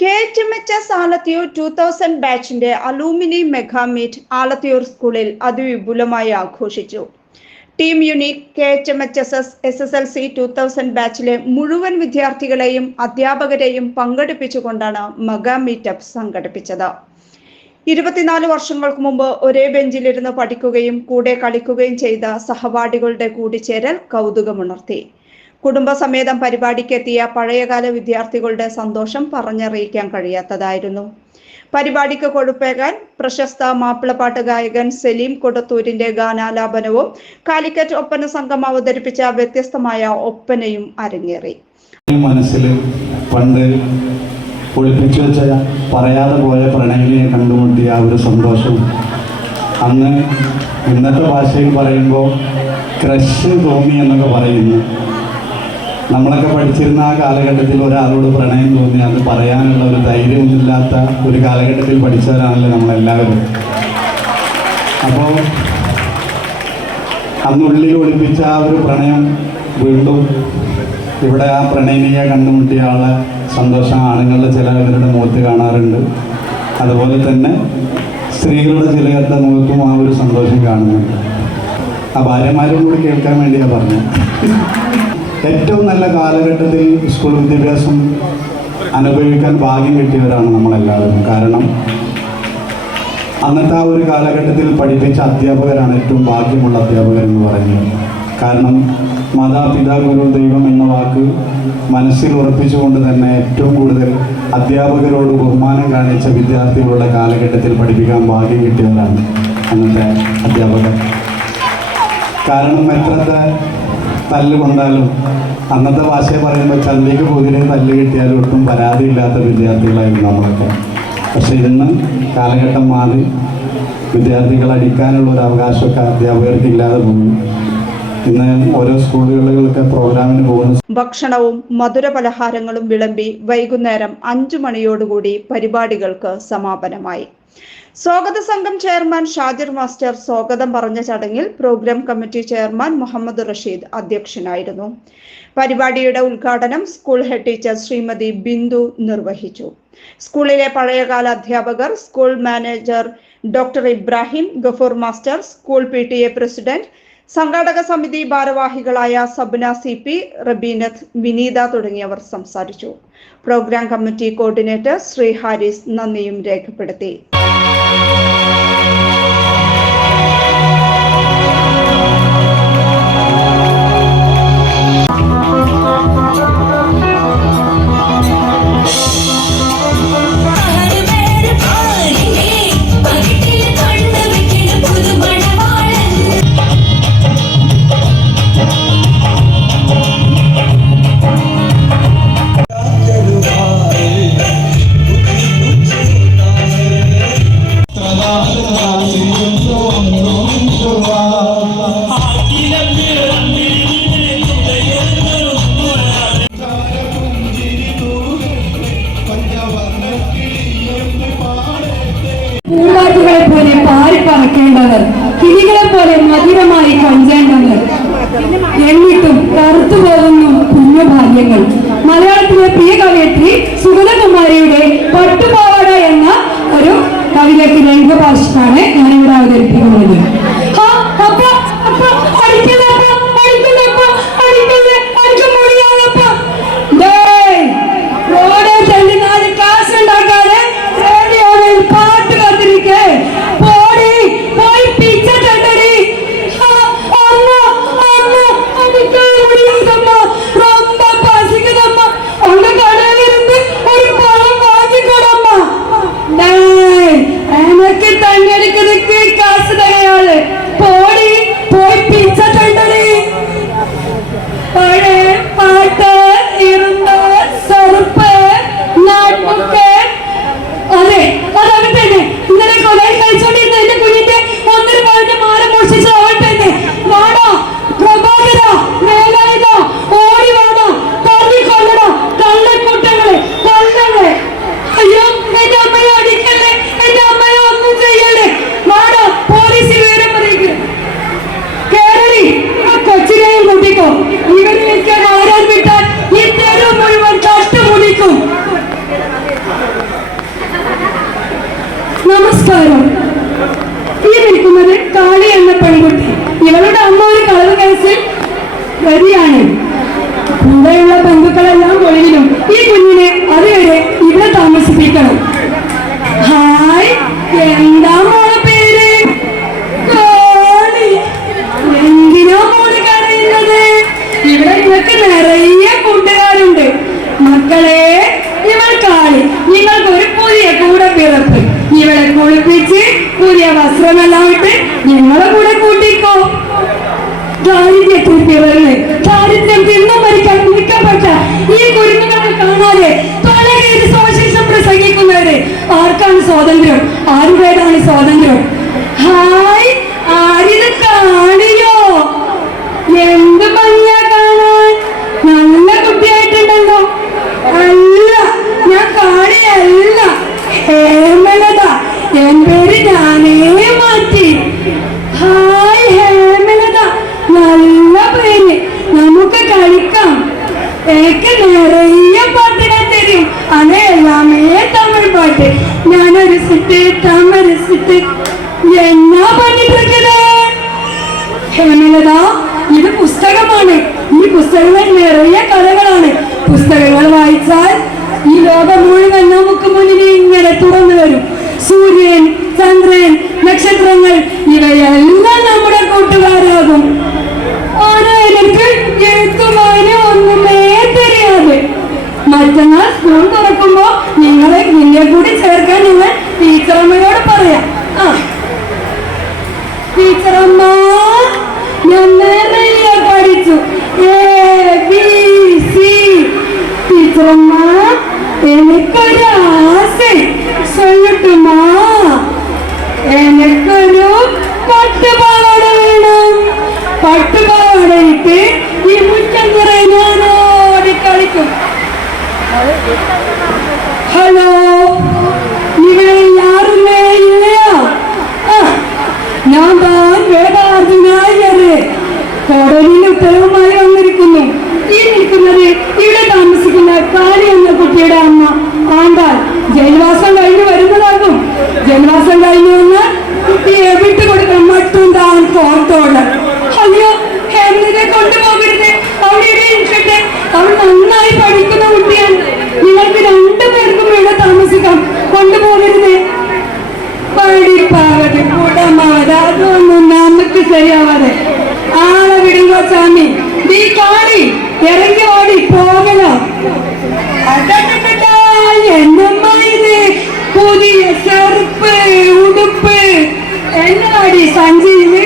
K H M H S Alathiyur two thousand ബാച്ചിന്റെ alumni mega meet Alathiyur സ്കൂളിൽ അതിവിപുലമായി ആഘോഷിച്ചു. Team unique K H M H S S S S L C two thousand ബാച്ചിലെ മുഴുവൻ വിദ്യാർത്ഥികളെയും അധ്യാപകരെയും പങ്കെടുപ്പിച്ചുകൊണ്ടാണ് mega meetup സംഘടിപ്പിച്ചത്. ഇരുപത്തിനാല് വർഷങ്ങൾക്ക് മുമ്പ് ഒരേ ബെഞ്ചിലിരുന്ന് പഠിക്കുകയും കൂടെ കളിക്കുകയും ചെയ്ത സഹപാഠികളുടെ കൂടിച്ചേരൽ കൗതുകമുണർത്തി. കുടുംബസമേതം പരിപാടിക്കെത്തിയ പഴയകാല വിദ്യാർത്ഥികളുടെ സന്തോഷം പറഞ്ഞറിയിക്കാൻ കഴിയാത്തതായിരുന്നു. പരിപാടിക്ക് കൊഴുപ്പേകാൻ പ്രശസ്ത മാപ്പിളപ്പാട്ട് ഗായകൻ സലീം കൊടത്തൂരിന്റെ ഗാനാലാപനവും കാലിക്കറ്റ് ഒപ്പന സംഘം അവതരിപ്പിച്ച വ്യത്യസ്തമായ ഒപ്പനയും അരങ്ങേറി. മനസ്സിൽ പണ്ട് ഒളിപ്പിച്ചു വെച്ച പറയാതെ പോയ പ്രണയിനെ കണ്ടുമുട്ടിയ ആ ഒരു സന്തോഷം. അന്ന് ഇന്നത്തെ ഭാഷയിൽ പറയുമ്പോൾ ക്രഷ് തോന്നി എന്നൊക്കെ പറയുന്നു. നമ്മളൊക്കെ പഠിച്ചിരുന്ന ആ കാലഘട്ടത്തിൽ ഒരാളോട് പ്രണയം തോന്നി അത് പറയാനുള്ള ഒരു ധൈര്യമൊന്നുമില്ലാത്ത ഒരു കാലഘട്ടത്തിൽ പഠിച്ചവരാണല്ലോ നമ്മളെല്ലാവരും. അപ്പോൾ അന്നുള്ളിൽ ഒളിപ്പിച്ച ആ ഒരു പ്രണയം വീണ്ടും ഇവിടെ ആ പ്രണയിനിയെ കണ്ടുമുട്ടിയ ആളെ സന്തോഷം ആണുങ്ങളുടെ ചിലവരുടെ മുഖത്ത് കാണാറുണ്ട്. അതുപോലെ തന്നെ സ്ത്രീകളുടെ ചിലരുടെ മുഖത്തും ആ ഒരു സന്തോഷം കാണുന്നുണ്ട്. ആ ഭാര്യമാരും കൂടി കേൾക്കാൻ വേണ്ടിയാണ് പറഞ്ഞത്. ഏറ്റവും നല്ല കാലഘട്ടത്തിൽ സ്കൂൾ വിദ്യാഭ്യാസം അനുഭവിക്കാൻ ഭാഗ്യം കിട്ടിയവരാണ് നമ്മളെല്ലാവരും. കാരണം അന്നത്തെ ആ ഒരു കാലഘട്ടത്തിൽ പഠിപ്പിച്ച അധ്യാപകരാണ് ഏറ്റവും ഭാഗ്യമുള്ള അധ്യാപകർ എന്ന് പറയുന്നത്. കാരണം മാതാപിതാ ഗുരു ദൈവം എന്ന വാക്ക് മനസ്സിൽ ഉറപ്പിച്ചുകൊണ്ട് തന്നെ ഏറ്റവും കൂടുതൽ അധ്യാപകരോട് ബഹുമാനം കാണിച്ച വിദ്യാർത്ഥികളുടെ കാലഘട്ടത്തിൽ പഠിപ്പിക്കാൻ ഭാഗ്യം കിട്ടിയവരാണ് അന്നത്തെ അധ്യാപകർ. കാരണം എത്രത്തെ തല്ല് കൊണ്ടാലും അന്നത്തെ ഭാഷയെ പറയുമ്പോൾ ചന്തയ്ക്ക് പൊതിരെ തല്ല് കിട്ടിയാലും ഒട്ടും പരാതിയില്ലാത്ത വിദ്യാർത്ഥികളായിരുന്നു നമ്മളൊക്കെ. പക്ഷെ ഇന്ന് കാലഘട്ടം മാറി വിദ്യാർത്ഥികൾ അടിക്കാനുള്ള ഒരു അവകാശമൊക്കെ അധ്യാപകർക്ക് ഇല്ലാതെ പോകും ഇന്ന് ഓരോ പ്രോഗ്രാമിന് പോകുന്ന ഭക്ഷണവും മധുര പലഹാരങ്ങളും വിളമ്പി വൈകുന്നേരം അഞ്ചു മണിയോടുകൂടി പരിപാടികൾക്ക് സമാപനമായി. സ്വാഗത സംഘം ചെയർമാൻ ഷാജിർ മാസ്റ്റർ സ്വാഗതം പറഞ്ഞ ചടങ്ങിൽ program committee chairman Muhammad Rasheed അധ്യക്ഷനായിരുന്നു. പരിപാടിയുടെ ഉദ്ഘാടനം school head teacher Shrimati Bindu നിർവഹിച്ചു. സ്കൂളിലെ പഴയകാല അധ്യാപകർ school manager doctor Ibrahim Gafoor master school P T A president സംഘാടക സമിതി ഭാരവാഹികളായ സബ്ന സി പി റബീനത്ത് വിനീത തുടങ്ങിയവർ സംസാരിച്ചു. Program committee coordinator Shri Haris നന്ദിയും രേഖപ്പെടുത്തി. പറക്കേണ്ടവർ കിളികളെ പോലെ മധുരമായി കൊഞ്ചേണ്ടവർ എന്നിട്ടും കറുത്തു പോകുന്നു കുഞ്ഞു ഭാഗ്യങ്ങൾ മലയാളത്തിലെ പ്രിയ കവയത്രി സുഗതകുമാരിയുടെ പട്ടുപാവാട പുതിയ വസ്ത്രമെല്ലാം ഇട്ട് നിങ്ങളെ കൂടെ കൂട്ടിക്കോ. ദാരിദ്ര്യത്തിൽ പിറന്ന് ദാരിദ്ര്യം തിന്നും മരിക്കാൻ കുടിക്കപ്പെട്ട ഈ കുരുന്നുകളെ കാണാതെ തൊലകേത് സുവിശേഷം പ്രസംഗിക്കുന്നത് ആർക്കാണ് സ്വാതന്ത്ര്യം? ആരുടേതാണ് സ്വാതന്ത്ര്യം? ഹായ് ആരിത് കാണിയോ? എന്ത് ഭംഗിയാ കാണാൻ? നല്ല കുട്ടിയായിട്ടുണ്ടല്ലോ. അല്ല ഞാൻ കാണിയല്ല. ഹേമലത എൻ പേര് ഞാനേ മാറ്റി ഹായ് ഹേമലത നല്ല പേര് നമുക്ക് കളിക്കാം എനിക്ക് നിറയെ പാട്ടുകൾ തരും അത് എല്ലാമേ തമിഴ് പാട്ട് ഞാനൊരു സിറ്റ് തമിഴ് സിറ്റ് എന്നാ പണിട്ടിരിക്കുന്നത് ഹേമലത ഇത് പുസ്തകമാണ്. ഈ പുസ്തകങ്ങൾ നിറയെ കഥകളാണ്. പുസ്തകങ്ങൾ വായിച്ചാൽ ഈ ലോകം മുഴുവൻ നമുക്ക് മുന്നിൽ ഇങ്ങനെ തുറന്നു വരും സൂര്യൻ ചന്ദ്രൻ നക്ഷത്രങ്ങൾ ഇവയെല്ലാം നമ്മുടെ കൂട്ടുകാരാകും. ആന എനിക്ക് ഹലോ നിങ്ങൾ யாருமே இல்லையா ആ ഞാൻ താൻ വേദാർജുനായര് കോടതിയിൽ ഉത്തരവുമായി വന്നിരിക്കുന്നു ഈ നിൽക്കുന്നത് ഇവിടെ താമസിക്കുന്ന കാളി എന്ന കുട്ടിയുടെ അമ്മ ആണ്ടാൽ ജയിൽവാസം നമുക്ക് ആളെ വിടുക സ്വാമി നീ കാടി ഇറങ്ങി ഓടി പോകലോ എന്നമ്മ ഇത് പുതിയ ചെറുപ്പ് ഉടുപ്പ്. എന്നാടി സഞ്ജീവ്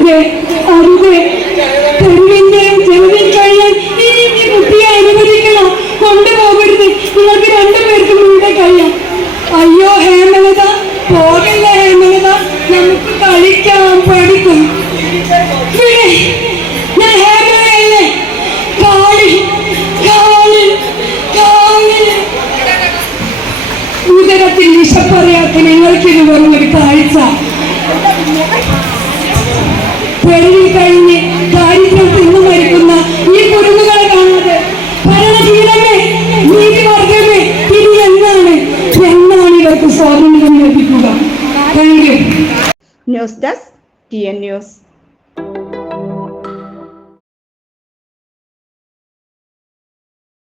അരുതേ അരുതേ. തെരുവിന്റെ തെരുവിൽ കഴിയാൻ ഈ കൊണ്ടുപോകരുത്. നിങ്ങൾക്ക് രണ്ടുപേർക്കും ഇവിടെ കഴിയാം. അയ്യോ ഹേമലത. പോകല്ല ഹേമലത? നമുക്ക് കളിക്കാം. പഠിക്കും. ഞാൻ ഹേമലയല്ലേ? കാളി കാളി കാളി ഉദരത്തിൽ വിശപ്പറിയാത്ത നിങ്ങൾക്കിത് വെറും ഒരു കാഴ്ച. തെരുവിൽ കഴിഞ്ഞ് ദാരിദ്ര്യം മരിക്കുന്ന ഈ കുരുന്നുകളെ കാണാതെ ഭരണശീലമേ നീതിമാർഗമേ ഇനി എന്നാണ് എന്നാണ് ഇവർക്ക് സ്വാതന്ത്ര്യം ലഭിക്കുക. Thank you news desk T N news